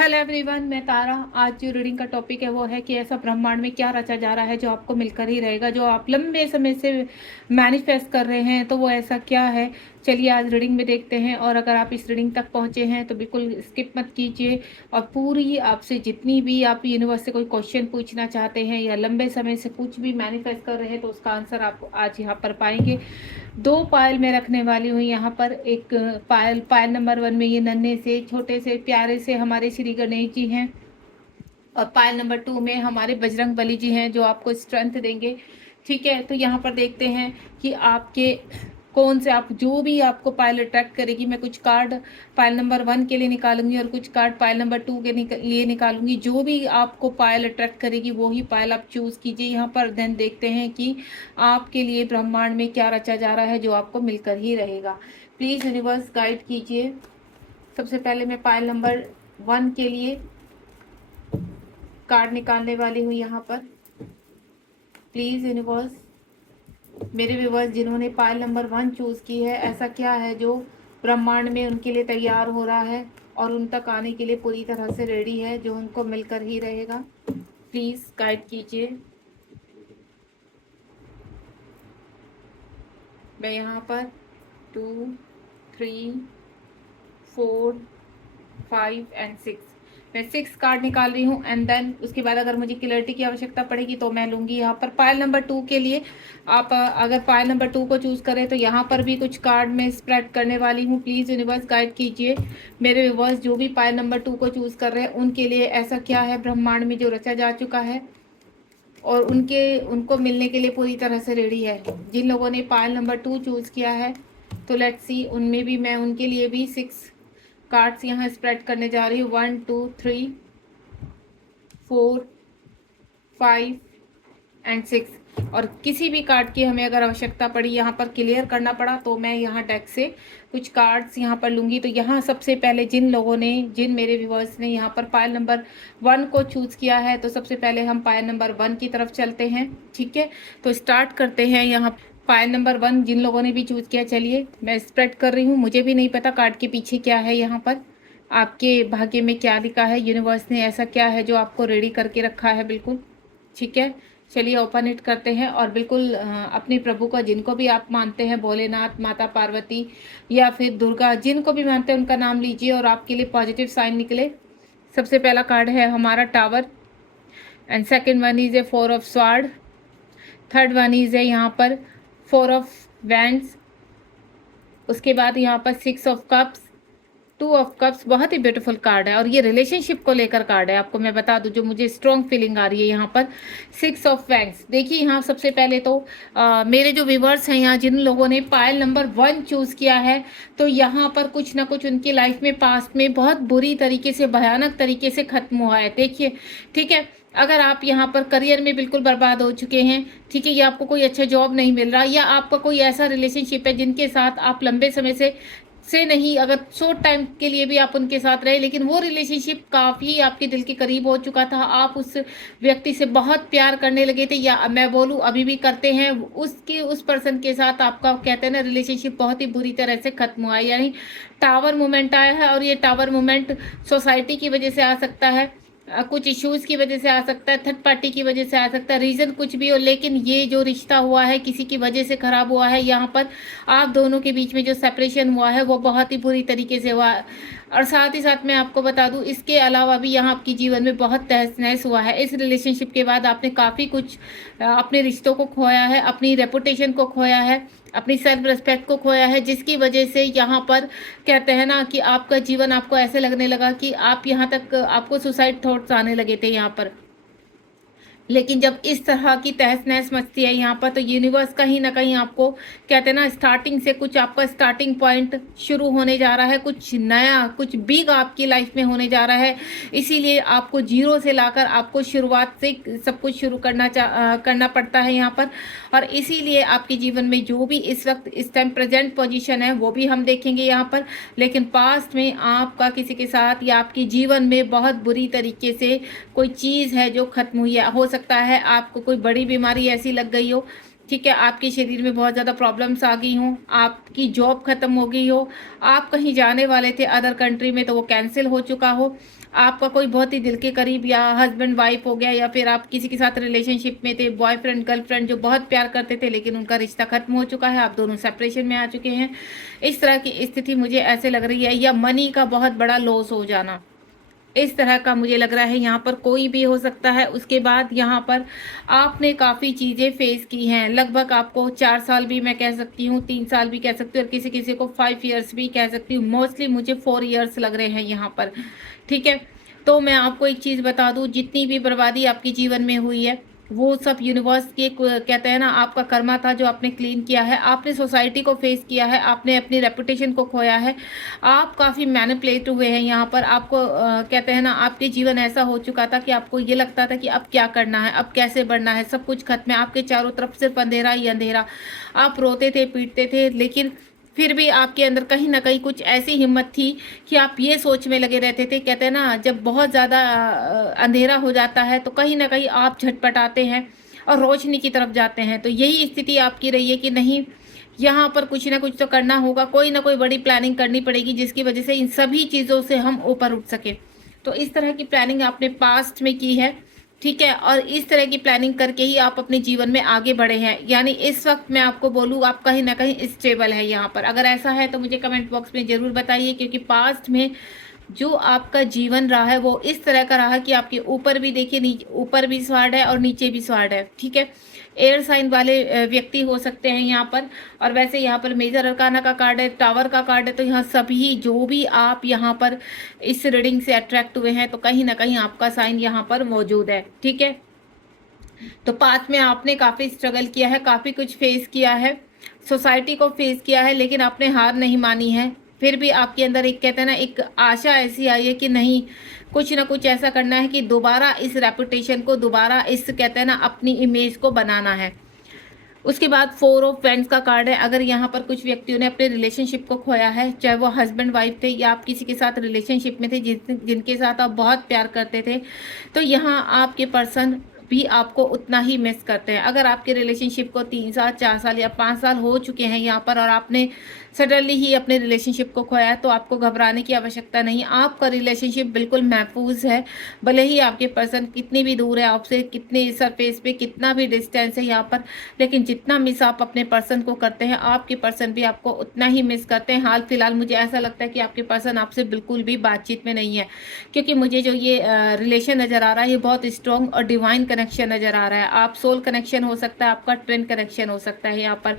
Hello everyone, मैं तारा। आज जो रीडिंग का टॉपिक है वो है कि ऐसा ब्रह्मांड में क्या रचा जा रहा है जो आपको मिलकर ही रहेगा, जो आप लंबे समय से मैनिफेस्ट कर रहे हैं। तो वो ऐसा क्या है, चलिए आज रीडिंग में देखते हैं। और अगर आप इस रीडिंग तक पहुंचे हैं तो बिल्कुल स्किप मत कीजिए। और पूरी आपसे जितनी भी आप यूनिवर्स से कोई क्वेश्चन पूछना चाहते हैं या लंबे समय से कुछ भी मैनिफेस्ट कर रहे हैं तो उसका आंसर आप आज यहाँ पर पाएंगे। दो पायल मैं रखने वाली हूँ यहाँ पर। एक पायल पायल नंबर 1 में ये नन्हे से छोटे से प्यारे से हमारे श्री गणेश जी हैं। और पायल नंबर 2 में हमारे बजरंग बली जी हैं जो आपको स्ट्रेंथ देंगे। ठीक है, तो यहाँ पर देखते हैं कि आपके कौन से, आप जो भी आपको पायल अट्रैक्ट करेगी। मैं कुछ कार्ड पायल नंबर 1 के लिए निकालूंगी और कुछ कार्ड पायल नंबर 2 के लिए निकालूंगी। जो भी आपको पायल अट्रैक्ट करेगी वो ही पायल आप चूज कीजिए यहाँ पर। देन देखते हैं कि आपके लिए ब्रह्मांड में क्या रचा जा रहा है जो आपको मिलकर ही रहेगा। प्लीज यूनिवर्स गाइड कीजिए। सबसे पहले मैं पायल नंबर 1 के लिए कार्ड निकालने वाली हूँ यहाँ पर। प्लीज यूनिवर्स, मेरे व्यूवर्स जिन्होंने पायल नंबर 1 चूज की है, ऐसा क्या है जो ब्रह्मांड में उनके लिए तैयार हो रहा है और उन तक आने के लिए पूरी तरह से रेडी है, जो उनको मिलकर ही रहेगा। प्लीज गाइड कीजिए। मैं यहाँ पर 2, 3, 4, 5 एंड 6, मैं 6 कार्ड निकाल रही हूँ। एंड देन उसके बाद अगर मुझे क्लैरिटी की आवश्यकता पड़ेगी तो मैं लूंगी यहाँ पर पायल नंबर 2 के लिए। आप अगर पायल नंबर 2 को चूज करें तो यहाँ पर भी कुछ कार्ड में स्प्रेड करने वाली हूँ। प्लीज यूनिवर्स गाइड कीजिए मेरे व्यूवर्स, जो भी पायल नंबर 2 को चूज कर रहे हैं उनके लिए ऐसा क्या है ब्रह्मांड में जो रचा जा चुका है और उनको मिलने के लिए पूरी तरह से रेडी है। जिन लोगों ने पायल नंबर 2 चूज किया है तो लेट्स सी, उनमें भी मैं उनके लिए भी 6 कार्ड्स यहाँ स्प्रेड करने जा रही हूँ। 1, 2, 3, 4, 5 एंड 6। और किसी भी कार्ड की हमें अगर आवश्यकता पड़ी, यहाँ पर क्लियर करना पड़ा, तो मैं यहाँ डेक से कुछ कार्ड्स यहाँ पर लूंगी। तो यहाँ सबसे पहले जिन मेरे व्यूवर्स ने यहाँ पर पायल नंबर 1 को चूज किया है, तो सबसे पहले हम पायल नंबर 1 की तरफ चलते हैं। ठीक है, तो स्टार्ट करते हैं। यहाँ पायल नंबर 1 जिन लोगों ने भी चूज किया, चलिए मैं स्प्रेड कर रही हूँ। मुझे भी नहीं पता कार्ड के पीछे क्या है, यहाँ पर आपके भाग्य में क्या लिखा है, यूनिवर्स ने ऐसा क्या है जो आपको रेडी करके रखा है। बिल्कुल ठीक है, चलिए ओपन इट करते हैं। और बिल्कुल अपने प्रभु का, जिनको भी आप मानते हैं, भोलेनाथ, माता पार्वती या फिर दुर्गा, जिनको भी मानते हैं उनका नाम लीजिए और आपके लिए पॉजिटिव साइन निकले। सबसे पहला कार्ड है हमारा tower and second one is a 4 of sword. Third one is है यहाँ पर 4 ऑफ वैंड्स। उसके बाद यहाँ पर 6 ऑफ कप्स, 2 ऑफ कप्स। बहुत ही ब्यूटीफुल कार्ड है और ये रिलेशनशिप को लेकर कार्ड है, आपको मैं बता दूं, जो मुझे स्ट्रॉन्ग फीलिंग आ रही है यहाँ पर। 6 ऑफ वैंड्स। देखिए यहाँ सबसे पहले तो मेरे जो व्यूवर्स हैं, यहाँ जिन लोगों ने पायल नंबर 1 चूज किया है, तो यहाँ पर कुछ ना कुछ उनकी लाइफ में पास्ट में बहुत बुरी तरीके से, भयानक तरीके से खत्म हुआ है। देखिए ठीक है, अगर आप यहाँ पर करियर में बिल्कुल बर्बाद हो चुके हैं, ठीक है, या आपको कोई अच्छा जॉब नहीं मिल रहा, या आपका कोई ऐसा रिलेशनशिप है जिनके साथ आप लंबे समय से नहीं, अगर शॉर्ट टाइम के लिए भी आप उनके साथ रहे, लेकिन वो रिलेशनशिप काफ़ी आपके दिल के करीब हो चुका था, आप उस व्यक्ति से बहुत प्यार करने लगे थे, या मैं बोलूँ अभी भी करते हैं, उस पर्सन के साथ आपका, कहते हैं ना, रिलेशनशिप बहुत ही बुरी तरह से खत्म हुआ है। यानी टावर मोमेंट आया है और ये टावर मोमेंट सोसाइटी की वजह से आ सकता है, कुछ इश्यूज की वजह से आ सकता है, थर्ड पार्टी की वजह से आ सकता है, रीज़न कुछ भी हो, लेकिन ये जो रिश्ता हुआ है किसी की वजह से खराब हुआ है। यहाँ पर आप दोनों के बीच में जो सेपरेशन हुआ है वो बहुत ही बुरी तरीके से हुआ है। और साथ ही साथ मैं आपको बता दूं, इसके अलावा भी यहाँ आपके जीवन में बहुत तहस नहस हुआ है। इस रिलेशनशिप के बाद आपने काफ़ी कुछ अपने रिश्तों को खोया है, अपनी रेपुटेशन को खोया है, अपनी सेल्फ रिस्पेक्ट को खोया है, जिसकी वजह से यहाँ पर कहते हैं ना कि आपका जीवन, आपको ऐसे लगने लगा कि आप यहाँ तक आपको सुसाइड थॉट्स आने लगे थे यहाँ पर। लेकिन जब इस तरह की तहस नहस मचती है यहाँ पर, तो यूनिवर्स कहीं ना कहीं आपको, कहते हैं ना, स्टार्टिंग से कुछ आपका स्टार्टिंग पॉइंट शुरू होने जा रहा है, कुछ नया, कुछ बिग आपकी लाइफ में होने जा रहा है। इसीलिए आपको जीरो से लाकर आपको शुरुआत से सब कुछ शुरू करना पड़ता है यहाँ पर। और इसीलिए आपके जीवन में जो भी इस वक्त इस टाइम प्रेजेंट पोजीशन है वो भी हम देखेंगे यहाँ पर। लेकिन पास्ट में आपका किसी के साथ या आपके जीवन में बहुत बुरी तरीके से कोई चीज़ है जो खत्म हुई है। हो सकता है आपको कोई बड़ी बीमारी ऐसी लग गई हो, ठीक है, आपके शरीर में बहुत ज़्यादा प्रॉब्लम्स आ गई हों, आपकी जॉब खत्म हो गई हो, आप कहीं जाने वाले थे अदर कंट्री में तो वो कैंसिल हो चुका हो, आपका कोई बहुत ही दिल के करीब या हस्बैंड वाइफ हो गया, या फिर आप किसी के साथ रिलेशनशिप में थे, बॉयफ्रेंड गर्लफ्रेंड जो बहुत प्यार करते थे लेकिन उनका रिश्ता खत्म हो चुका है, आप दोनों सेपरेशन में आ चुके हैं। इस तरह की स्थिति मुझे ऐसे लग रही है, या मनी का बहुत बड़ा लॉस हो जाना, इस तरह का मुझे लग रहा है। यहाँ पर कोई भी हो सकता है। उसके बाद यहाँ पर आपने काफ़ी चीज़ें फेस की हैं, लगभग आपको 4 साल भी मैं कह सकती हूँ, 3 साल भी कह सकती हूँ, और किसी किसी को 5 ईयर्स भी कह सकती हूँ। मोस्टली मुझे 4 ईयर्स लग रहे हैं यहाँ पर, ठीक है। तो मैं आपको एक चीज़ बता दूँ, जितनी भी बर्बादी आपके जीवन में हुई है वो सब यूनिवर्स के कहते हैं ना, आपका कर्मा था जो आपने क्लीन किया है। आपने सोसाइटी को फेस किया है, आपने अपनी रेपुटेशन को खोया है, आप काफ़ी मैनिपुलेट हुए हैं यहाँ पर। आपको कहते हैं ना, आपके जीवन ऐसा हो चुका था कि आपको ये लगता था कि अब क्या करना है, अब कैसे बढ़ना है, सब कुछ खत्म है, आपके चारों तरफ सिर्फ अंधेरा ही अंधेरा। आप रोते थे, पीटते थे, लेकिन फिर भी आपके अंदर कहीं ना कहीं कुछ ऐसी हिम्मत थी कि आप ये सोच में लगे रहते थे। कहते हैं ना, जब बहुत ज़्यादा अंधेरा हो जाता है तो कहीं ना कहीं आप झटपटाते हैं और रोशनी की तरफ जाते हैं। तो यही स्थिति आपकी रही है कि नहीं, यहाँ पर कुछ ना कुछ तो करना होगा, कोई ना कोई बड़ी प्लानिंग करनी पड़ेगी जिसकी वजह से इन सभी चीज़ों से हम ऊपर उठ सके। तो इस तरह की प्लानिंग आपने पास्ट में की है, ठीक है, और इस तरह की प्लानिंग करके ही आप अपने जीवन में आगे बढ़े हैं। यानी इस वक्त मैं आपको बोलूँ, आप कहीं ना कहीं स्टेबल है यहाँ पर। अगर ऐसा है तो मुझे कमेंट बॉक्स में ज़रूर बताइए, क्योंकि पास्ट में जो आपका जीवन रहा है वो इस तरह का रहा कि आपके ऊपर भी देखिए, नीचे ऊपर भी स्वाड है और नीचे भी स्वाड है, ठीक है। एयर साइन वाले व्यक्ति हो सकते हैं यहाँ पर। और वैसे यहाँ पर मेजर अरकाना का कार्ड है, टावर का कार्ड है, तो यहाँ सभी जो भी आप यहाँ पर इस रीडिंग से अट्रैक्ट हुए हैं तो कहीं ना कहीं आपका साइन यहाँ पर मौजूद है, ठीक है। तो पास्ट में आपने काफ़ी स्ट्रगल किया है, काफ़ी कुछ फेस किया है, सोसाइटी को फेस किया है, लेकिन आपने हार नहीं मानी है। फिर भी आपके अंदर एक कहते हैं ना, एक आशा ऐसी आई है कि नहीं, कुछ ना कुछ ऐसा करना है कि दोबारा इस रेपुटेशन को, दोबारा इस कहते हैं ना अपनी इमेज को बनाना है। उसके बाद 4 ऑफ वैंड्स का कार्ड है। अगर यहाँ पर कुछ व्यक्तियों ने अपने रिलेशनशिप को खोया है, चाहे वो हस्बैंड वाइफ थे या आप किसी के साथ रिलेशनशिप में थे जिनके साथ आप बहुत प्यार करते थे, तो यहाँ आपके पर्सन भी आपको उतना ही मिस करते हैं। अगर आपके रिलेशनशिप को 3 साल, 4 साल या 5 साल हो चुके हैं यहाँ पर, और आपने सडनली ही अपने रिलेशनशिप को खोया है, तो आपको घबराने की आवश्यकता नहीं। आपका रिलेशनशिप बिल्कुल महफूज है। भले ही आपके पर्सन कितनी भी दूर है आपसे, कितने सरफेस पे कितना भी डिस्टेंस है यहाँ पर, लेकिन जितना मिस आप अपने पर्सन को करते हैं, आपके पर्सन भी आपको उतना ही मिस करते हैं। हाल फिलहाल मुझे ऐसा लगता है कि आपके पर्सन आपसे बिल्कुल भी बातचीत में नहीं है, क्योंकि मुझे जो ये रिलेशन नज़र आ रहा है ये बहुत स्ट्रॉन्ग और डिवाइन कनेक्शन नज़र आ रहा है। आप सोल कनेक्शन हो सकता है, आपका ट्विन कनेक्शन हो सकता है यहाँ पर।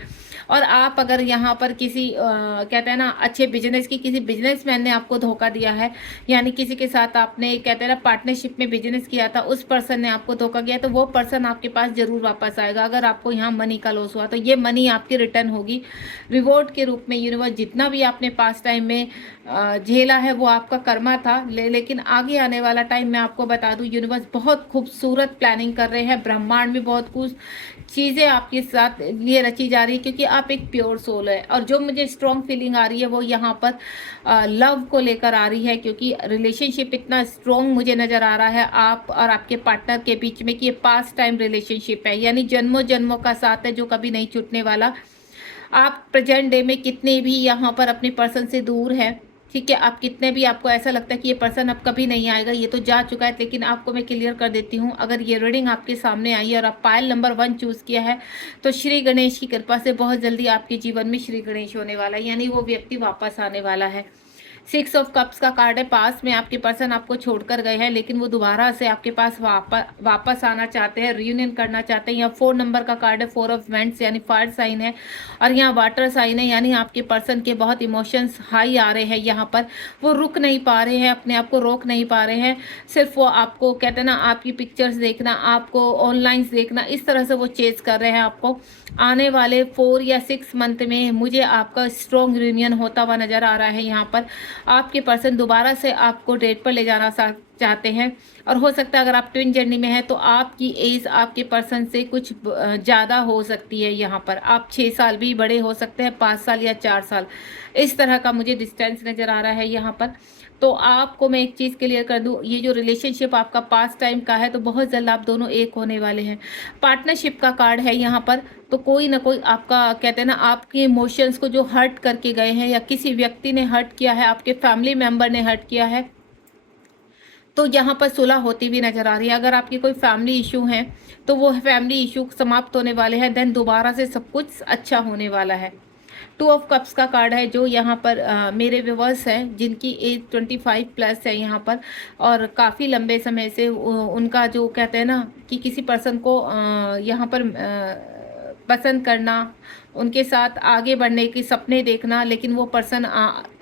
और आप अगर यहाँ पर किसी कहते हैं ना अच्छे बिजनेस की, किसी बिजनेसमैन ने आपको धोखा दिया है, यानी किसी के साथ आपने कहते हैं ना पार्टनरशिप में बिजनेस किया था, उस पर्सन ने आपको धोखा किया, तो वो पर्सन आपके पास जरूर वापस आएगा। अगर आपको यहाँ मनी का लॉस हुआ तो ये मनी आपकी रिटर्न होगी रिवॉर्ड के रूप में। यूनिवर्स जितना भी आपने पास टाइम में झेला है वो आपका कर्मा था, लेकिन आगे आने वाला टाइम मैं आपको बता दूं, यूनिवर्स बहुत खूबसूरत प्लानिंग कर रहे हैं। ब्रह्मांड में बहुत कुछ चीज़ें आपके साथ लिए रची जा रही है, क्योंकि आप एक प्योर सोल है। और जो मुझे स्ट्रॉन्ग फीलिंग आ रही है वो यहाँ पर लव को लेकर आ रही है, क्योंकि रिलेशनशिप इतना स्ट्रॉन्ग मुझे नज़र आ रहा है आप और आपके पार्टनर के बीच में कि ये पास्ट टाइम रिलेशनशिप है, यानी जन्मों जन्मों का साथ है जो कभी नहीं छूटने वाला। आप प्रेजेंट डे में कितने भी यहाँ पर अपने पर्सन से दूर है, ठीक है, आप कितने भी आपको ऐसा लगता है कि ये पर्सन अब कभी नहीं आएगा, ये तो जा चुका है, लेकिन आपको मैं क्लियर कर देती हूँ, अगर ये रीडिंग आपके सामने आई है और आप पायल नंबर 1 चूज़ किया है, तो श्री गणेश की कृपा से बहुत जल्दी आपके जीवन में श्री गणेश होने वाला है, यानी वो व्यक्ति वापस आने वाला है। 6 ऑफ कप्स का कार्ड है। पास में आपके पर्सन आपको छोड़कर गए हैं, लेकिन वो दोबारा से आपके पास वापस आना चाहते हैं, रियूनियन करना चाहते हैं। यहाँ 4 नंबर का कार्ड है, 4 ऑफ वैंड्स, यानी फायर साइन है, और यहाँ वाटर साइन है, यानी आपके पर्सन के बहुत इमोशंस हाई आ रहे हैं यहाँ पर। वो रुक नहीं पा रहे हैं, अपने आप को रोक नहीं पा रहे हैं, सिर्फ वो आपको कहते हैं ना आपकी पिक्चर्स देखना, आपको ऑनलाइन देखना, इस तरह से वो चेज कर रहे हैं आपको। आने वाले 4 या 6 मंथ में मुझे आपका स्ट्रॉन्ग रियूनियन होता हुआ नज़र आ रहा है यहाँ पर। आपके पर्सन दोबारा से आपको डेट पर ले जाना चाहते हैं, और हो सकता है अगर आप ट्विन जर्नी में हैं तो आपकी एज आपके पर्सन से कुछ ज़्यादा हो सकती है। यहाँ पर आप 6 साल भी बड़े हो सकते हैं, 5 साल या 4 साल, इस तरह का मुझे डिस्टेंस नज़र आ रहा है यहाँ पर। तो आपको मैं एक चीज़ क्लियर कर दूं, ये जो रिलेशनशिप आपका पास्ट टाइम का है, तो बहुत जल्द आप दोनों एक होने वाले हैं। पार्टनरशिप का कार्ड है यहाँ पर, तो कोई ना कोई आपका कहते हैं ना आपके इमोशंस को जो हर्ट करके गए हैं, या किसी व्यक्ति ने हर्ट किया है, आपके फैमिली मेम्बर ने हर्ट किया है, तो यहाँ पर सुलह होती हुई नजर आ रही है। अगर आपकी कोई फैमिली इशू है तो वो फैमिली इशू समाप्त होने वाले हैं, देन दोबारा से सब कुछ अच्छा होने वाला है। 2 ऑफ कप्स का कार्ड है, जो यहाँ पर मेरे व्यूवर्स हैं जिनकी एज 25 प्लस है यहाँ पर, और काफ़ी लंबे समय से उनका जो कहते हैं ना कि किसी पर्सन को यहाँ पर पसंद करना, उनके साथ आगे बढ़ने के सपने देखना, लेकिन वो पर्सन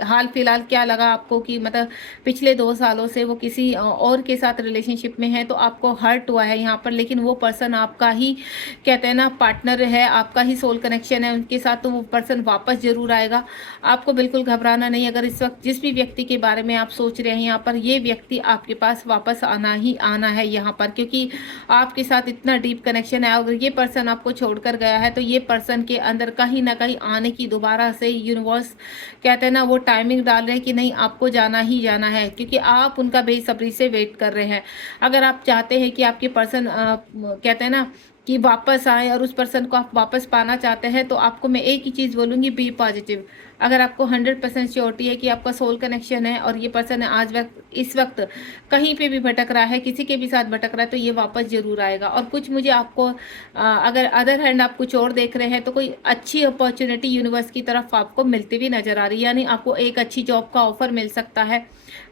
हाल फिलहाल क्या लगा आपको कि मतलब पिछले 2 सालों से वो किसी और के साथ रिलेशनशिप में है, तो आपको हर्ट हुआ है यहाँ पर, लेकिन वो पर्सन आपका ही कहते हैं ना पार्टनर है, आपका ही सोल कनेक्शन है उनके साथ, तो वो पर्सन वापस जरूर आएगा। आपको बिल्कुल घबराना नहीं। अगर इस वक्त जिस भी व्यक्ति के बारे में आप सोच रहे हैं यहाँ पर, ये व्यक्ति आपके पास वापस आना ही आना है यहाँ पर, क्योंकि आपके साथ इतना डीप कनेक्शन है। अगर ये पर्सन आपको छोड़कर गया है तो ये पर्सन के अंदर कहीं ना कहीं आने की दोबारा से यूनिवर्स कहते हैं ना वो टाइमिंग डाल रहे हैं कि नहीं आपको जाना ही जाना है, क्योंकि आप उनका बेसब्री से वेट कर रहे हैं। अगर आप चाहते हैं कि आपके पर्सन कहते हैं ना कि वापस आए और उस पर्सन को आप वापस पाना चाहते हैं, तो आपको मैं एक ही चीज़ बोलूँगी, बी पॉजिटिव। अगर आपको 100% श्योरिटी है कि आपका सोल कनेक्शन है और ये पर्सन आज इस वक्त कहीं पे भी भटक रहा है, किसी के भी साथ भटक रहा है, तो ये वापस जरूर आएगा। और कुछ मुझे आपको अगर अदर हैंड आप कुछ और देख रहे हैं तो कोई अच्छी अपॉर्चुनिटी यूनिवर्स की तरफ आपको मिलती हुई नजर आ रही है, यानी आपको एक अच्छी जॉब का ऑफर मिल सकता है,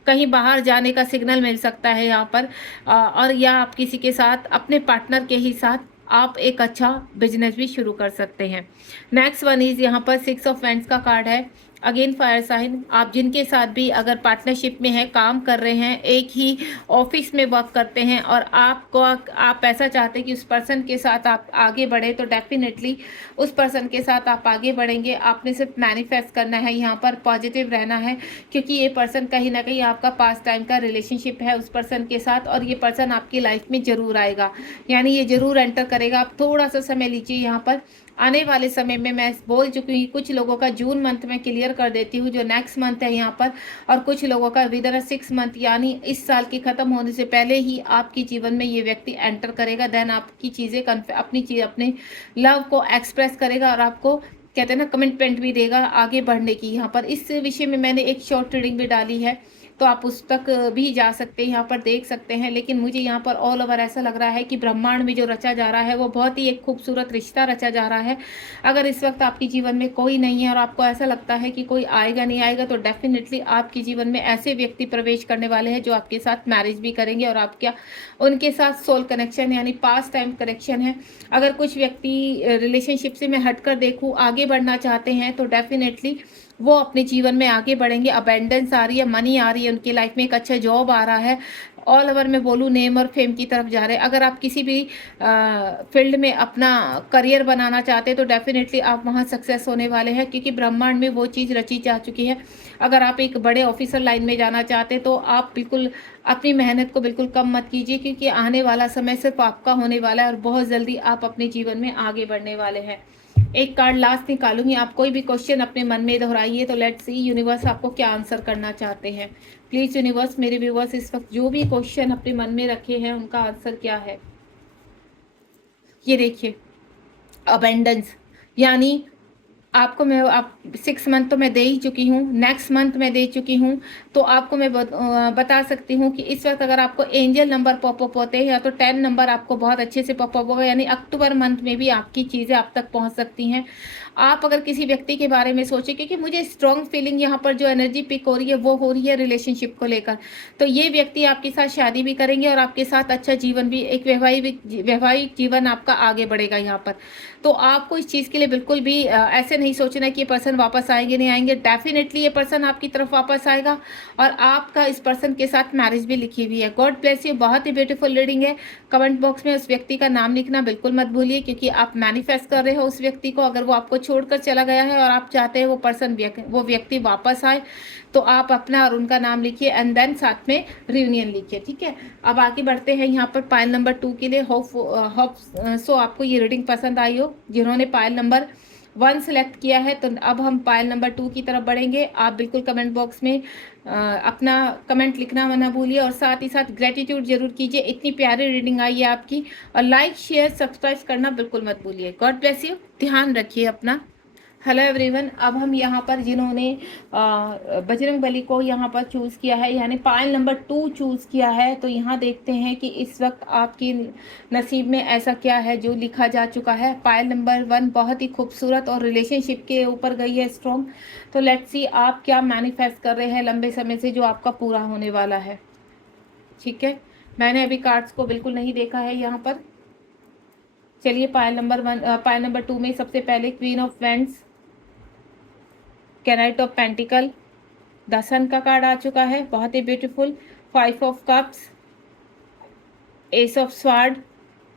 कहीं बाहर जाने का सिग्नल मिल सकता है यहाँ पर, और या आप किसी के साथ अपने पार्टनर के ही साथ आप एक अच्छा बिजनेस भी शुरू कर सकते हैं। नेक्स्ट वन इज यहाँ पर 6 ऑफ वैंड्स का कार्ड है। अगेन फायर साइन, आप जिनके साथ भी अगर पार्टनरशिप में है, काम कर रहे हैं, एक ही ऑफिस में वर्क करते हैं और आप ऐसा चाहते हैं कि उस पर्सन के साथ आप आगे बढ़े, तो डेफिनेटली उस पर्सन के साथ आप आगे बढ़ेंगे। आपने सिर्फ मैनिफेस्ट करना है, यहाँ पर पॉजिटिव रहना है, क्योंकि ये पर्सन कहीं ना कहीं आपका पास्ट टाइम का रिलेशनशिप है उस पर्सन के साथ, और ये पर्सन आपकी लाइफ में जरूर आएगा, यानी ये जरूर एंटर करेगा। आप थोड़ा सा समय लीजिए यहाँ पर। आने वाले समय में मैं बोल चुकी हूँ, कुछ लोगों का जून मंथ में क्लियर कर देती हूँ जो नेक्स्ट मंथ है यहाँ पर, और कुछ लोगों का विद इन 6 मंथ, यानी इस साल के खत्म होने से पहले ही आपके जीवन में ये व्यक्ति एंटर करेगा। देन आपकी चीज़ें अपने लव को एक्सप्रेस करेगा और आपको कहते हैं ना कमिटमेंट भी देगा आगे बढ़ने की। यहाँ पर इस विषय में मैंने एक शॉर्ट रीडिंग भी डाली है, तो आप उस तक भी जा सकते हैं, यहाँ पर देख सकते हैं। लेकिन मुझे यहाँ पर ऑल ओवर ऐसा लग रहा है कि ब्रह्मांड में जो रचा जा रहा है वो बहुत ही एक खूबसूरत रिश्ता रचा जा रहा है। अगर इस वक्त आपके जीवन में कोई नहीं है और आपको ऐसा लगता है कि कोई आएगा नहीं आएगा, तो डेफिनेटली आपके जीवन में ऐसे व्यक्ति प्रवेश करने वाले हैं जो आपके साथ मैरिज भी करेंगे, और आप क्या उनके साथ सोल कनेक्शन यानी पास्ट टाइम कनेक्शन है। अगर कुछ व्यक्ति रिलेशनशिप से मैं हटकर देखूँ आगे बढ़ना चाहते हैं, तो डेफिनेटली वो अपने जीवन में आगे बढ़ेंगे। अबेंडेंस आ रही है, मनी आ रही है उनकी लाइफ में, एक अच्छा जॉब आ रहा है, ऑल ओवर में बोलूँ नेम और फेम की तरफ जा रहे हैं। अगर आप किसी भी फील्ड में अपना करियर बनाना चाहते हैं तो डेफिनेटली आप वहाँ सक्सेस होने वाले हैं, क्योंकि ब्रह्मांड में वो चीज़ रची जा चुकी है। अगर आप एक बड़े ऑफिसर लाइन में जाना चाहते हैं तो आप बिल्कुल अपनी मेहनत को बिल्कुल कम मत कीजिए, क्योंकि आने वाला समय सिर्फ आपका होने वाला है और बहुत जल्दी आप अपने जीवन में आगे बढ़ने वाले हैं। एक कार्ड लास्ट निकालूंगी, आप कोई भी क्वेश्चन अपने मन में दोहराइए, तो लेट्स सी यूनिवर्स आपको क्या आंसर करना चाहते हैं। प्लीज यूनिवर्स, मेरे व्यूवर्स इस वक्त जो भी क्वेश्चन अपने मन में रखे हैं उनका आंसर क्या है। ये देखिए, अबेंडेंस, यानी आपको मैं 6 मंथ तो मैं दे ही चुकी हूँ, नेक्स्ट मंथ मैं दे चुकी हूँ, तो आपको मैं बता सकती हूँ कि इस वक्त अगर आपको एंजल नंबर पॉपअप होते हैं या तो 10 नंबर आपको बहुत अच्छे से पॉपअप होगा, यानी अक्टूबर मंथ में भी आपकी चीज़ें आप तक पहुँच सकती हैं। आप अगर किसी व्यक्ति के बारे में सोचें, क्योंकि मुझे स्ट्रॉन्ग फीलिंग यहाँ पर जो एनर्जी पिक हो रही है वो हो रही है रिलेशनशिप को लेकर, तो ये व्यक्ति आपके साथ शादी भी करेंगे और आपके साथ अच्छा जीवन भी, एक वैवाहिक जीवन आपका आगे बढ़ेगा यहाँ पर। तो आपको इस चीज़ के लिए बिल्कुल भी ऐसे नहीं सोचना कि ये पर्सन वापस आएंगे नहीं आएंगे, डेफिनेटली ये पर्सन आपकी तरफ वापस आएगा और आपका इस पर्सन के साथ मैरिज भी लिखी हुई है। गॉड ब्लेस यू, बहुत ही ब्यूटीफुल रीडिंग है। कमेंट बॉक्स में उस व्यक्ति का नाम लिखना बिल्कुल मत भूलिए, क्योंकि आप मैनिफेस्ट कर रहे हो उस व्यक्ति को। अगर वो आपको छोड़कर चला गया है और आप चाहते हैं वो व्यक्ति वापस आए, तो आप अपना और उनका नाम लिखिए एंड देन साथ में रियूनियन लिखिए, ठीक है। अब आगे बढ़ते हैं यहाँ पर पाइल नंबर 2 के लिए। होप सो आपको ये रीडिंग पसंद आई हो। जिन्होंने पाइल नंबर 1 सेलेक्ट किया है, तो अब हम पाइल नंबर 2 की तरफ बढ़ेंगे। आप बिल्कुल कमेंट बॉक्स में अपना कमेंट लिखना ना भूलिए और साथ ही साथ ग्रेटिट्यूड जरूर कीजिए, इतनी प्यारी रीडिंग आई है आपकी। और लाइक शेयर सब्सक्राइब करना बिल्कुल मत भूलिए। गॉड ब्लेस यू, ध्यान रखिए अपना। Hello everyone. अब हम यहाँ पर जिन्होंने बजरंग बली को यहाँ पर चूज़ किया है, यानी पायल नंबर 2 चूज़ किया है, तो यहाँ देखते हैं कि इस वक्त आपकी नसीब में ऐसा क्या है जो लिखा जा चुका है। पायल नंबर 1 बहुत ही खूबसूरत और रिलेशनशिप के ऊपर गई है स्ट्रॉन्ग। तो लेट्स सी आप क्या मैनिफेस्ट कर रहे हैं लंबे समय से जो आपका पूरा होने वाला है। ठीक है, मैंने अभी कार्ड्स को बिल्कुल नहीं देखा है यहाँ पर। चलिए, पायल नंबर 2 में सबसे पहले queen of wands, knight of pentacles, the sun का कार्ड आ चुका है, बहुत ही beautiful. 5 of cups, ace of sword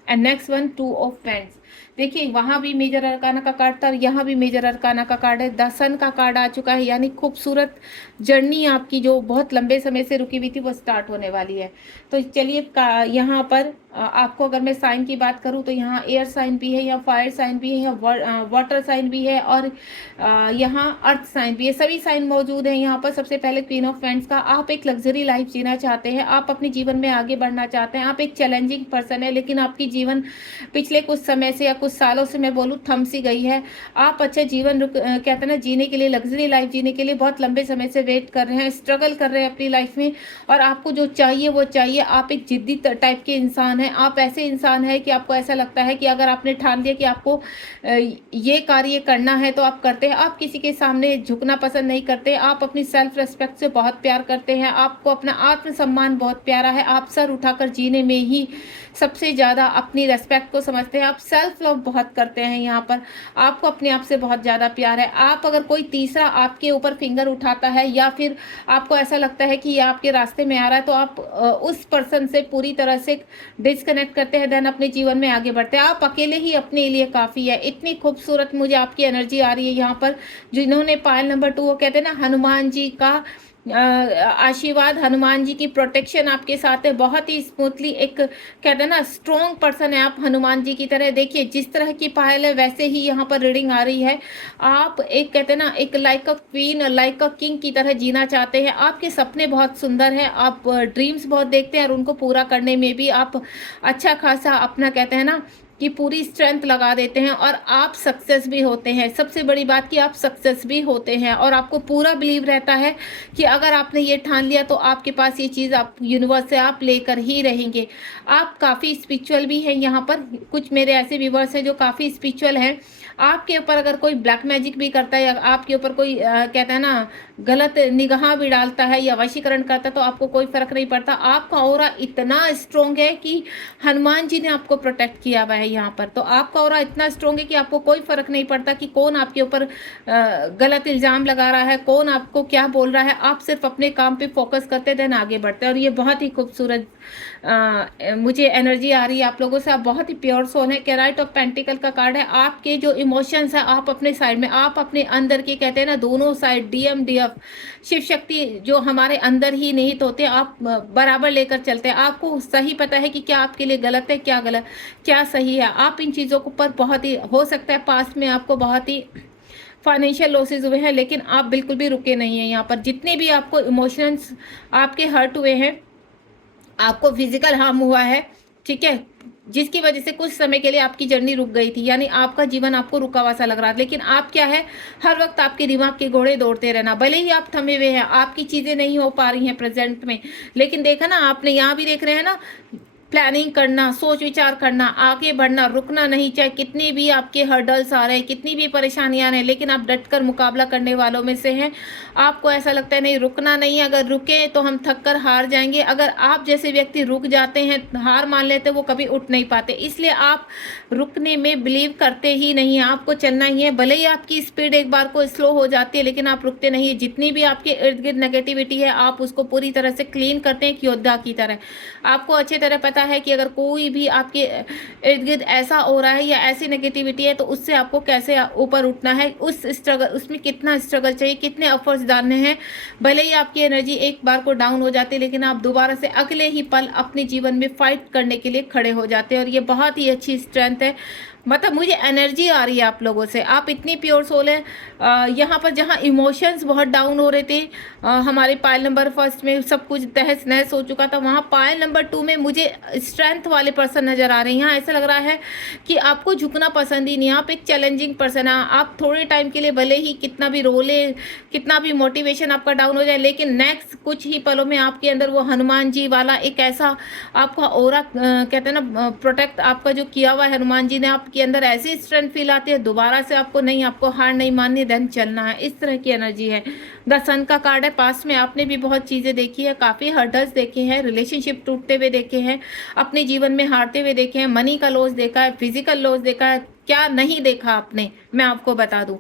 and next one 2 of pents. देखिए, वहाँ भी मेजर अरकाना का कार्ड था और यहाँ भी मेजर अरकाना का कार्ड है। द सन का कार्ड आ चुका है, यानी खूबसूरत जर्नी आपकी जो बहुत लंबे समय से रुकी हुई थी वो स्टार्ट होने वाली है। तो चलिए, यहाँ पर आपको अगर मैं साइन की बात करूँ तो यहाँ एयर साइन भी है, यहाँ फायर साइन भी है, यहाँ वाटर साइन भी है और यहाँ अर्थ साइन भी है। सभी साइन मौजूद हैं यहाँ पर। सबसे पहले क्वीन ऑफ वेंड्स का, आप एक लग्जरी लाइफ जीना चाहते हैं, आप अपने जीवन में आगे बढ़ना चाहते हैं, आप एक चैलेंजिंग पर्सन है, लेकिन आपकी जीवन पिछले कुछ समय से या कुछ सालों से मैं बोलूँ थम सी गई है। आप अच्छा जीवन कहते हैं ना, जीने के लिए, लग्जरी लाइफ जीने के लिए बहुत लंबे समय से वेट कर रहे हैं, स्ट्रगल कर रहे हैं अपनी लाइफ में, और आपको जो चाहिए वो चाहिए। आप एक जिद्दी टाइप के इंसान हैं। आप ऐसे इंसान हैं कि आपको ऐसा लगता है कि अगर आपने ठान लिया कि आपको ये कार्य करना है तो आप करते हैं। आप किसी के सामने झुकना पसंद नहीं करते। आप अपनी सेल्फ रेस्पेक्ट से बहुत प्यार करते हैं। आपको अपना आत्मसम्मान बहुत प्यारा है। आप सर उठाकर जीने में ही सबसे ज़्यादा अपनी रेस्पेक्ट को समझते हैं। आप सेल्फ लव बहुत करते हैं यहाँ पर। आपको अपने आप से बहुत ज़्यादा प्यार है। आप अगर कोई तीसरा आपके ऊपर फिंगर उठाता है या फिर आपको ऐसा लगता है कि ये आपके रास्ते में आ रहा है, तो आप उस पर्सन से पूरी तरह से डिस्कनेक्ट करते हैं, देन अपने जीवन में आगे बढ़ते हैं। आप अकेले ही अपने लिए काफ़ी है। इतनी खूबसूरत मुझे आपकी एनर्जी आ रही है यहाँ पर। जिन्होंने पायल नंबर 2, वो कहते हैं ना, हनुमान जी का आशीर्वाद, हनुमान जी की प्रोटेक्शन आपके साथ है। बहुत ही स्मूथली एक कहते हैं ना स्ट्रॉन्ग पर्सन है आप, हनुमान जी की तरह। देखिए, जिस तरह की पायल है वैसे ही यहाँ पर रीडिंग आ रही है। आप एक कहते हैं ना, एक like a queen, like a king की तरह जीना चाहते हैं। आपके सपने बहुत सुंदर हैं, आप ड्रीम्स बहुत देखते हैं और उनको पूरा करने में भी आप अच्छा खासा अपना कहते हैं ना कि पूरी स्ट्रेंथ लगा देते हैं और आप सक्सेस भी होते हैं। सबसे बड़ी बात कि आप सक्सेस भी होते हैं और आपको पूरा बिलीव रहता है कि अगर आपने ये ठान लिया तो आपके पास ये चीज़ आप यूनिवर्स से आप लेकर ही रहेंगे। आप काफ़ी स्पिरिचुअल भी हैं यहाँ पर। कुछ मेरे ऐसे व्यूवर्स हैं जो काफ़ी स्पिरिचुअल हैं। आपके ऊपर अगर कोई ब्लैक मैजिक भी करता है या आपके ऊपर कोई कहता है ना गलत निगाह भी डालता है या वशीकरण करता है, तो आपको कोई फर्क नहीं पड़ता। आपका ऑरा इतना स्ट्रॉन्ग है कि हनुमान जी ने आपको प्रोटेक्ट किया हुआ है यहाँ पर। तो आपका ऑरा इतना स्ट्रॉन्ग है कि आपको कोई फर्क नहीं पड़ता कि कौन आपके ऊपर गलत इल्जाम लगा रहा है, कौन आपको क्या बोल रहा है। आप सिर्फ अपने काम पे फोकस करते देन आगे बढ़ते हैं। और ये बहुत ही खूबसूरत मुझे एनर्जी आ रही है आप लोगों से। आप बहुत ही प्योर सोल है। कैराइट ऑफ पेंटिकल का कार्ड है। आपके जो इमोशंस है आप अपने साइड में, आप अपने अंदर के कहते हैं ना दोनों side, DM DF, Shiv Shakti जो हमारे अंदर ही निहित होते हैं, आप बराबर लेकर चलते हैं। आपको सही पता है कि क्या आपके लिए गलत है, क्या गलत, क्या सही है। आप इन चीज़ों पर बहुत ही, हो सकता है पास्ट में आपको बहुत ही फाइनेंशियल लॉसेज हुए हैं, लेकिन आप बिल्कुल भी रुके नहीं हैं यहाँ पर। जितने भी आपको इमोशंस आपके हर्ट हुए हैं, आपको फिजिकल हार्म हुआ है, ठीक है, जिसकी वजह से कुछ समय के लिए आपकी जर्नी रुक गई थी, यानी आपका जीवन आपको रुका हुआ सा लग रहा था। लेकिन आप क्या है, हर वक्त आपके दिमाग के घोड़े दौड़ते रहना। भले ही आप थमे हुए हैं, आपकी चीज़ें नहीं हो पा रही हैं प्रेजेंट में, लेकिन देखा ना आपने, यहाँ भी देख रहे हैं ना, प्लानिंग करना, सोच विचार करना, आगे बढ़ना, रुकना नहीं। चाहे कितनी भी आपके हर्डल्स आ रहे हैं, कितनी भी परेशानियां आ रही हैं, लेकिन आप डटकर मुकाबला करने वालों में से हैं। आपको ऐसा लगता है नहीं, रुकना नहीं है, अगर रुके तो हम थक कर हार जाएंगे। अगर आप जैसे व्यक्ति रुक जाते हैं, हार मान लेते, वो कभी उठ नहीं पाते। इसलिए आप रुकने में बिलीव करते ही नहीं है। आपको चलना ही है। भले ही आपकी स्पीड एक बार को स्लो हो जाती है, लेकिन आप रुकते नहीं है। जितनी भी आपके इर्द गिर्द नेगेटिविटी है, आप उसको पूरी तरह से क्लीन करते हैं, एक योद्धा की तरह। आपको अच्छी तरह पता है कि अगर कोई भी आपके इर्द गिर्द ऐसा हो रहा है या ऐसी नेगेटिविटी है, तो उससे आपको कैसे ऊपर उठना है, उस स्ट्रगल, उसमें कितना स्ट्रगल चाहिए, कितने एफर्ट्स डालने हैं। भले ही आपकी एनर्जी एक बार को डाउन हो जाती है, लेकिन आप दोबारा से अगले ही पल अपने जीवन में फाइट करने के लिए खड़े हो जाते हैं। और ये बहुत ही अच्छी स्ट्रेंथ है। मतलब मुझे एनर्जी आ रही है आप लोगों से, आप इतनी प्योर सोल है। यहाँ पर जहाँ इमोशंस बहुत डाउन हो रहे थे, हमारे पायल नंबर फर्स्ट में सब कुछ तहस नहस हो चुका था, वहाँ पायल नंबर 2 में मुझे स्ट्रेंथ वाले पर्सन नजर आ रहे हैं। यहाँ ऐसा लग रहा है कि आपको झुकना पसंद ही नहीं, आप एक चैलेंजिंग पर्सन है। आप थोड़े टाइम के लिए भले ही कितना भी रोले, कितना भी मोटिवेशन आपका डाउन हो जाए, लेकिन नेक्स्ट कुछ ही पलों में आपके अंदर वो हनुमान जी वाला एक ऐसा आपका ऑरा, कहते हैं ना, प्रोटेक्ट आपका जो किया हुआ है हनुमान जी ने, आपके अंदर ऐसी स्ट्रेंथ फील आती है दोबारा से आपको नहीं, आपको हार नहीं माननी, देन चलना है, इस तरह की एनर्जी है। द सन का कार्ड है। पास्ट में आपने भी बहुत चीज़ें देखी है, काफ़ी हर्डल्स देखे हैं, रिलेशनशिप टूटते हुए देखे हैं, अपने जीवन में हारते हुए देखे हैं, मनी का लॉस देखा है, फिजिकल लॉस देखा है, क्या नहीं देखा आपने, मैं आपको बता दूं।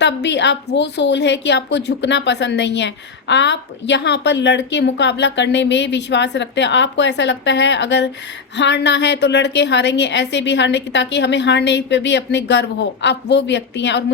तब भी आप वो सोल है कि आपको झुकना पसंद नहीं है। आप यहाँ पर लड़के मुकाबला करने में विश्वास रखते हैं। आपको ऐसा लगता है अगर हारना है तो लड़के हारेंगे, ऐसे भी हारने की, ताकि हमें हारने पे भी अपने गर्व हो। आप वो व्यक्ति हैं। और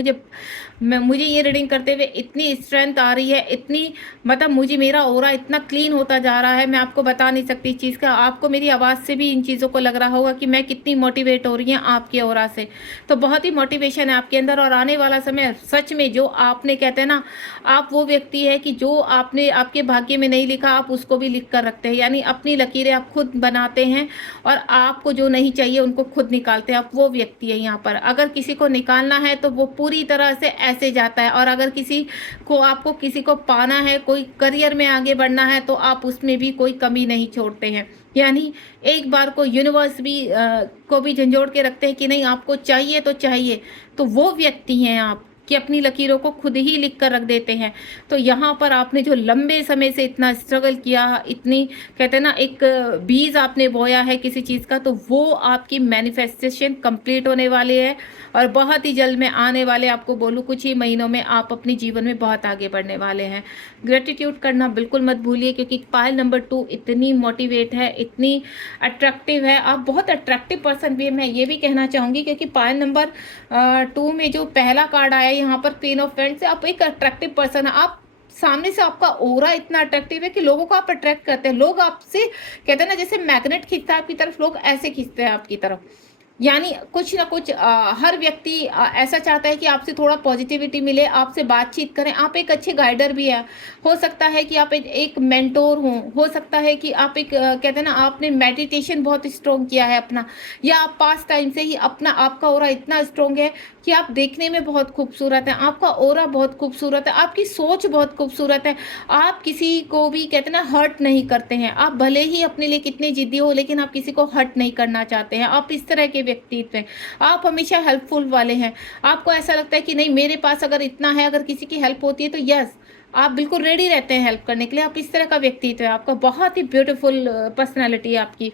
मुझे ये रीडिंग करते हुए इतनी स्ट्रेंथ आ रही है, इतनी, मतलब मुझे मेरा ऑरा इतना क्लीन होता जा रहा है, मैं आपको बता नहीं सकती इस चीज़ का। आपको मेरी आवाज़ से भी इन चीज़ों को लग रहा होगा कि मैं कितनी मोटिवेट हो रही हूँ आपके ऑरा से। तो बहुत ही मोटिवेशन है आपके अंदर। और आने वाला समय सच में, जो आपने, कहते हैं ना, आप वो व्यक्ति है कि जो आपने आपके भाग्य में नहीं लिखा आप उसको भी लिख कर रखते हैं। यानी अपनी लकीरें आप खुद बनाते हैं और आपको जो नहीं चाहिए उनको खुद निकालते हैं। आप वो व्यक्ति है यहाँ पर। अगर किसी को निकालना है तो वो पूरी तरह से ऐसे जाता है, और अगर किसी को, आपको किसी को पाना है, कोई करियर में आगे बढ़ना है, तो आप उसमें भी कोई कमी नहीं छोड़ते हैं। यानी एक बार को यूनिवर्स भी को भी झंझोड़ के रखते हैं कि नहीं, आपको चाहिए तो चाहिए। तो वो व्यक्ति हैं आप कि अपनी लकीरों को खुद ही लिख कर रख देते हैं। तो यहाँ पर आपने जो लंबे समय से इतना स्ट्रगल किया, इतनी, कहते हैं ना, एक बीज आपने बोया है किसी चीज़ का, तो वो आपकी मैनिफेस्टेशन कंप्लीट होने वाले है। और बहुत ही जल्द में आने वाले, आपको बोलूँ कुछ ही महीनों में, आप अपने जीवन में बहुत आगे बढ़ने वाले हैं। ग्रेटिट्यूड करना बिल्कुल मत भूलिए, क्योंकि पायल नंबर 2 इतनी मोटिवेट है, इतनी अट्रैक्टिव है। आप बहुत अट्रैक्टिव पर्सन भी है, मैं ये भी कहना चाहूँगी, क्योंकि पायल नंबर 2 में जो पहला कार्ड आया यहाँ पर, क्वीन ऑफ पेंट्स, आप एक अट्रैक्टिव पर्सन है। आप सामने से, आपका ऑरा इतना अट्रैक्टिव है कि लोगों को आप अट्रैक्ट करते हैं। लोग आपसे, कहते हैं ना, जैसे मैग्नेट खींचता है आपकी तरफ, लोग ऐसे खींचते हैं आपकी तरफ। यानी कुछ ना कुछ हर व्यक्ति ऐसा चाहता है कि आपसे थोड़ा पॉजिटिविटी मिले, आपसे बातचीत करें। आप एक अच्छे गाइडर भी है। हो सकता है कि आप एक मेंटोर हो सकता है कि आप एक, कहते हैं ना, आपने मेडिटेशन बहुत स्ट्रॉन्ग किया है अपना, या आप पास टाइम से ही अपना, आपका ऑरा इतना स्ट्रॉन्ग है कि आप देखने में बहुत खूबसूरत है, आपका ऑरा बहुत खूबसूरत है, आपकी सोच बहुत खूबसूरत है। आप किसी को भी, कहते हैं ना, हर्ट नहीं करते हैं। आप भले ही अपने लिए कितने जिद्दी हो, लेकिन आप किसी को हर्ट नहीं करना चाहते हैं। आप इस तरह के व्यक्तित्व हैं। आप हमेशा हेल्पफुल वाले हैं। आपको ऐसा लगता है कि नहीं, मेरे पास अगर इतना है, अगर किसी की हेल्प होती है तो यस, आप बिल्कुल रेडी रहते हैं हेल्प करने के लिए। आप इस तरह का व्यक्तित्व है आपका। बहुत ही ब्यूटीफुल पर्सनालिटी है आपकी।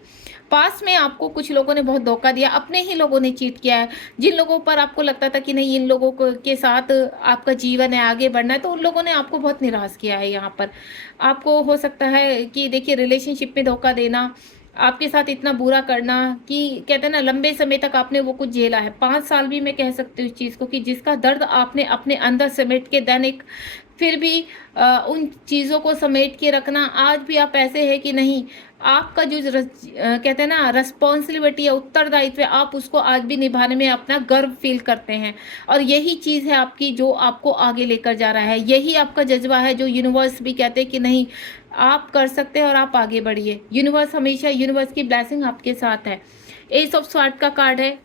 पास में आपको कुछ लोगों ने बहुत धोखा दिया, अपने ही लोगों ने चीट किया है। जिन लोगों पर आपको लगता था कि नहीं, इन लोगों को के साथ आपका जीवन है, आगे बढ़ना है, तो उन लोगों ने आपको बहुत निराश किया है। यहाँ पर आपको हो सकता है कि, देखिए, रिलेशनशिप में धोखा देना, आपके साथ इतना बुरा करना कि, कहते हैं ना, लंबे समय तक आपने वो कुछ झेला है। 5 साल भी मैं कह सकती हूँ इस चीज़ को, कि जिसका दर्द आपने अपने अंदर समेट के, देन एक, फिर भी उन चीज़ों को समेट के रखना। आज भी आप ऐसे हैं कि नहीं, आपका जो कहते हैं ना, रिस्पॉन्सिबिलिटी है, उत्तरदायित्व है, आप उसको आज भी निभाने में अपना गर्व फील करते हैं। और यही चीज़ है आपकी जो आपको आगे लेकर जा रहा है। यही आपका जज्बा है जो यूनिवर्स भी कहते हैं कि नहीं, आप कर सकते हैं और आप आगे बढ़िए। यूनिवर्स हमेशा, यूनिवर्स की ब्लेसिंग आपके साथ है। एस ऑफ स्वॉर्ड का कार्ड है।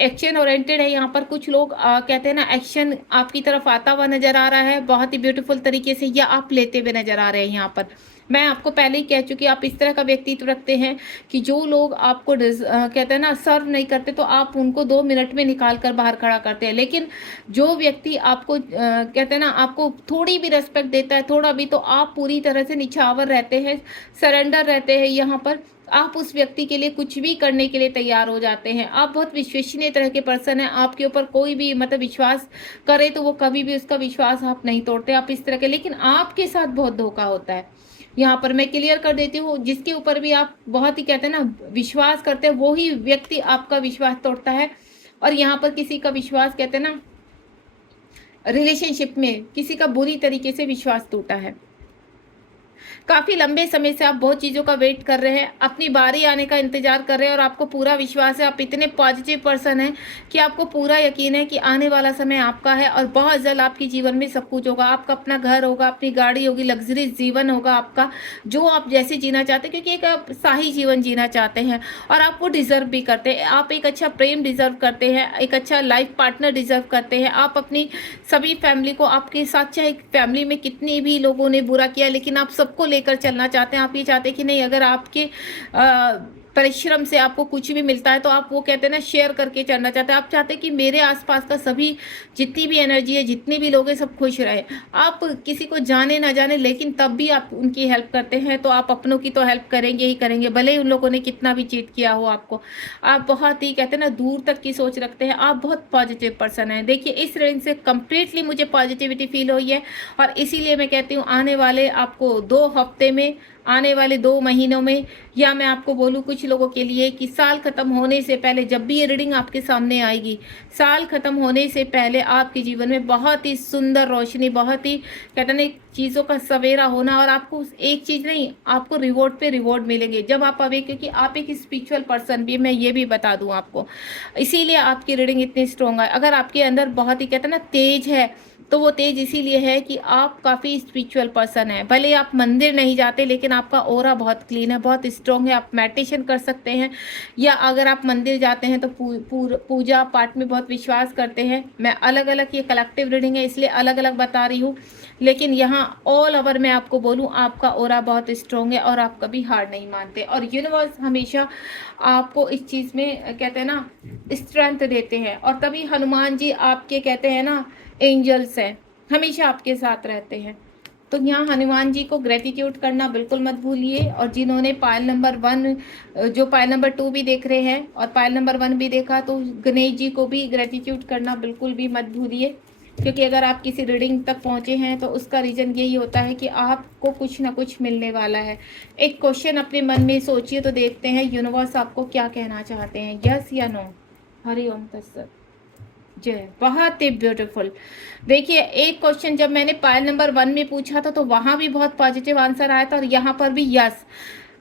एक्शन ओरिएंटेड है। यहाँ पर कुछ लोग कहते हैं ना, एक्शन आपकी तरफ आता हुआ नजर आ रहा है बहुत ही ब्यूटीफुल तरीके से, या आप लेते हुए नजर आ रहे हैं। यहाँ पर मैं आपको पहले ही कह चुकी, आप इस तरह का व्यक्तित्व रखते हैं कि जो लोग आपको कहते हैं ना, सर्व नहीं करते, तो आप उनको 2 मिनट में निकाल कर बाहर खड़ा करते हैं। लेकिन जो व्यक्ति आपको कहते हैं ना, आपको थोड़ी भी रेस्पेक्ट देता है, थोड़ा भी, तो आप पूरी तरह से निछावर रहते हैं, सरेंडर रहते हैं। यहाँ पर आप उस व्यक्ति के लिए कुछ भी करने के लिए तैयार हो जाते हैं। आप बहुत विश्वसनीय तरह के पर्सन हैं। आपके ऊपर कोई भी, मतलब, विश्वास करे तो वो कभी भी उसका विश्वास आप नहीं तोड़ते। आप इस तरह के, लेकिन आपके साथ बहुत धोखा होता है। यहाँ पर मैं क्लियर कर देती हूँ, जिसके ऊपर भी आप बहुत ही, कहते हैं ना, विश्वास करते हैं, वो ही व्यक्ति आपका विश्वास तोड़ता है। और यहाँ पर किसी का विश्वास, कहते हैं ना, रिलेशनशिप में किसी का बुरी तरीके से विश्वास टूटा है। काफ़ी लंबे समय से आप बहुत चीज़ों का वेट कर रहे हैं, अपनी बारी आने का इंतज़ार कर रहे हैं और आपको पूरा विश्वास है, आप इतने पॉजिटिव पर्सन हैं कि आपको पूरा यकीन है कि आने वाला समय आपका है और बहुत जल्द आपके जीवन में सब कुछ होगा। आपका अपना घर होगा, अपनी गाड़ी होगी, लग्जरीज जीवन होगा आपका, जो आप जैसे जीना चाहते हैं, क्योंकि एक आप शाही जीवन जीना चाहते हैं और आप वो डिज़र्व भी करते हैं। आप एक अच्छा प्रेम डिज़र्व करते हैं, एक अच्छा लाइफ पार्टनर डिज़र्व करते हैं। आप अपनी सभी फैमिली को, आपके साथ चाहे फैमिली में कितने भी लोगों ने बुरा किया, लेकिन आप सबको लेकर चलना चाहते हैं। आप ये चाहते हैं कि नहीं, अगर आपके परिश्रम से आपको कुछ भी मिलता है तो आप वो कहते हैं ना, शेयर करके चलना चाहते हैं। आप चाहते हैं कि मेरे आसपास का सभी, जितनी भी एनर्जी है, जितने भी लोग हैं, सब खुश रहे। आप किसी को जाने ना जाने, लेकिन तब भी आप उनकी हेल्प करते हैं, तो आप अपनों की तो हेल्प करेंगे ही करेंगे, भले ही उन लोगों ने कितना भी चीट किया हो आपको। आप बहुत ही कहते हैं ना, दूर तक की सोच रखते हैं। आप बहुत पॉजिटिव पर्सन हैं। देखिए, इस रीडिंग से कंप्लीटली मुझे पॉजिटिविटी फील हुई है और इसीलिए मैं कहती हूँ, आने वाले आपको 2 हफ्ते में, आने वाले 2 महीनों में, या मैं आपको बोलूँ कुछ लोगों के लिए कि साल ख़त्म होने से पहले, जब भी ये रीडिंग आपके सामने आएगी, साल ख़त्म होने से पहले आपके जीवन में बहुत ही सुंदर रोशनी, बहुत ही कहते हैं चीज़ों का सवेरा होना, और आपको एक चीज़ नहीं, आपको रिवॉर्ड पे रिवॉर्ड मिलेंगे जब आप अवे, क्योंकि आप एक स्पिरिचुअल पर्सन भी, मैं ये भी बता दूं आपको, इसीलिए आपकी रीडिंग इतनी स्ट्रॉन्ग है। अगर आपके अंदर बहुत ही कहते हैं ना तेज है, तो वो तेज इसीलिए है कि आप काफ़ी स्पिरिचुअल पर्सन हैं। भले आप मंदिर नहीं जाते, लेकिन आपका ऑरा बहुत क्लीन है, बहुत स्ट्रॉन्ग है। आप मेडिटेशन कर सकते हैं, या अगर आप मंदिर जाते हैं तो पूजा पाठ में बहुत विश्वास करते हैं। मैं अलग अलग, ये कलेक्टिव रीडिंग है इसलिए अलग अलग बता रही हूँ, लेकिन यहाँ ऑल ओवर मैं आपको बोलूँ, आपका ऑरा बहुत स्ट्रॉन्ग है और आप कभी हार नहीं मानते, और यूनिवर्स हमेशा आपको इस चीज़ में कहते हैं ना स्ट्रेंथ देते हैं। और तभी हनुमान जी आपके कहते हैं ना एंजल्स हैं, हमेशा आपके साथ रहते हैं। तो यहाँ हनुमान जी को ग्रेटिट्यूड करना बिल्कुल मत भूलिए, और जिन्होंने पायल नंबर 1, जो पायल नंबर 2 भी देख रहे हैं और पायल नंबर 1 भी देखा, तो गणेश जी को भी ग्रेटिट्यूड करना बिल्कुल भी मत भूलिए, क्योंकि अगर आप किसी रीडिंग तक पहुँचे हैं तो उसका रीज़न यही होता है कि आपको कुछ ना कुछ मिलने वाला है। एक क्वेश्चन अपने मन में सोचिए, तो देखते हैं यूनिवर्स आपको क्या कहना चाहते हैं, यस या नो। हरि ओम तत्सत जय। बहुत ही ब्यूटीफुल। देखिए, एक क्वेश्चन जब मैंने पायल नंबर 1 में पूछा था तो वहाँ भी बहुत पॉजिटिव आंसर आया था, और यहाँ पर भी यस,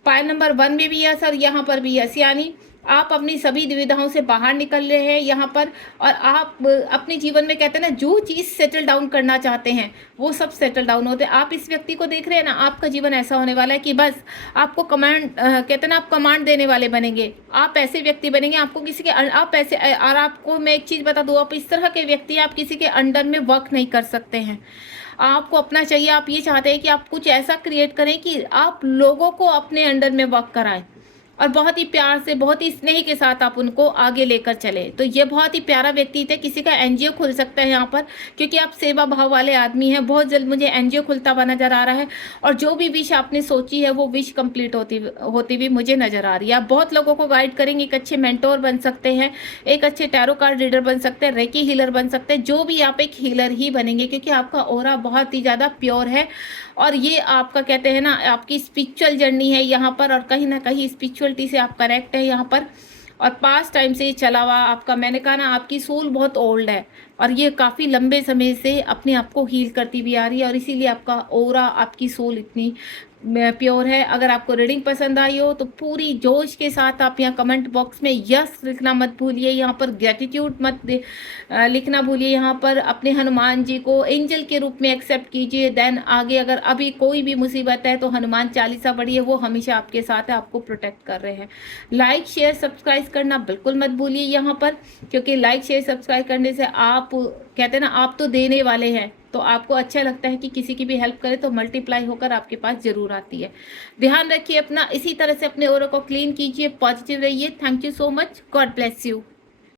पायल नंबर 1 में भी यस और यहाँ पर भी यस, यानी आप अपनी सभी दुविधाओं से बाहर निकल रहे हैं यहाँ पर, और आप अपने जीवन में कहते हैं ना, जो चीज़ सेटल डाउन करना चाहते हैं वो सब सेटल डाउन होते हैं। आप इस व्यक्ति को देख रहे हैं ना, आपका जीवन ऐसा होने वाला है कि बस आपको कमांड कहते हैं ना, आप कमांड देने वाले बनेंगे। आप ऐसे व्यक्ति बनेंगे, आपको किसी के आप ऐसे, और आपको मैं एक चीज़ बता दूँ, आप इस तरह के व्यक्ति, आप किसी के अंडर में वर्क नहीं कर सकते हैं। आपको अपना चाहिए, आप ये चाहते हैं कि आप कुछ ऐसा क्रिएट करें कि आप लोगों को अपने अंडर में वर्क कराएं, और बहुत ही प्यार से, बहुत ही स्नेह के साथ आप उनको आगे लेकर चले। तो ये बहुत ही प्यारा व्यक्ति थे। किसी का एनजीओ खुल सकता है यहाँ पर, क्योंकि आप सेवा भाव वाले आदमी हैं। बहुत जल्द मुझे एनजीओ खुलता हुआ नजर आ रहा है, और जो भी विश आपने सोची है वो विश कंप्लीट होती हुई मुझे नजर आ रही है। आप बहुत लोगों को गाइड करेंगे, एक अच्छे मेंटोर बन सकते हैं, एक अच्छे टैरो कार्ड रीडर बन सकते हैं, रेकी हीलर बन सकते हैं, जो भी आप एक हीलर ही बनेंगे, क्योंकि आपका ऑरा बहुत ही ज़्यादा प्योर है। और ये आपका कहते हैं ना, आपकी स्पिरिचुअल जर्नी है यहाँ पर, और कहीं ना कहीं स्पिरिचुअलिटी से आप कनेक्ट है यहाँ पर, और पास्ट टाइम से ये चला हुआ आपका, मैंने कहा ना, आपकी सोल बहुत ओल्ड है और ये काफ़ी लंबे समय से अपने आप को हील करती भी आ रही है, और इसीलिए आपका ऑरा, आपकी सोल इतनी प्योर है। अगर आपको रीडिंग पसंद आई हो तो पूरी जोश के साथ आप यहाँ कमेंट बॉक्स में यस लिखना मत भूलिए, यहाँ पर ग्रेटिट्यूड मत लिखना भूलिए, यहाँ पर अपने हनुमान जी को एंजल के रूप में एक्सेप्ट कीजिए। देन आगे अगर अभी कोई भी मुसीबत है तो हनुमान चालीसा पढ़िए, वो हमेशा आपके साथ है, आपको प्रोटेक्ट कर रहे हैं। लाइक शेयर सब्सक्राइब करना बिल्कुल मत भूलिए यहाँ पर, क्योंकि लाइक शेयर सब्सक्राइब करने से आप कहते हैं ना, आप तो देने वाले हैं, तो आपको अच्छा लगता है कि किसी की भी हेल्प करे तो मल्टीप्लाई होकर आपके पास जरूर आती है। ध्यान रखिए अपना, इसी तरह से अपने ऑरा को क्लीन कीजिए, पॉजिटिव रहिए। Thank you so much, God bless you.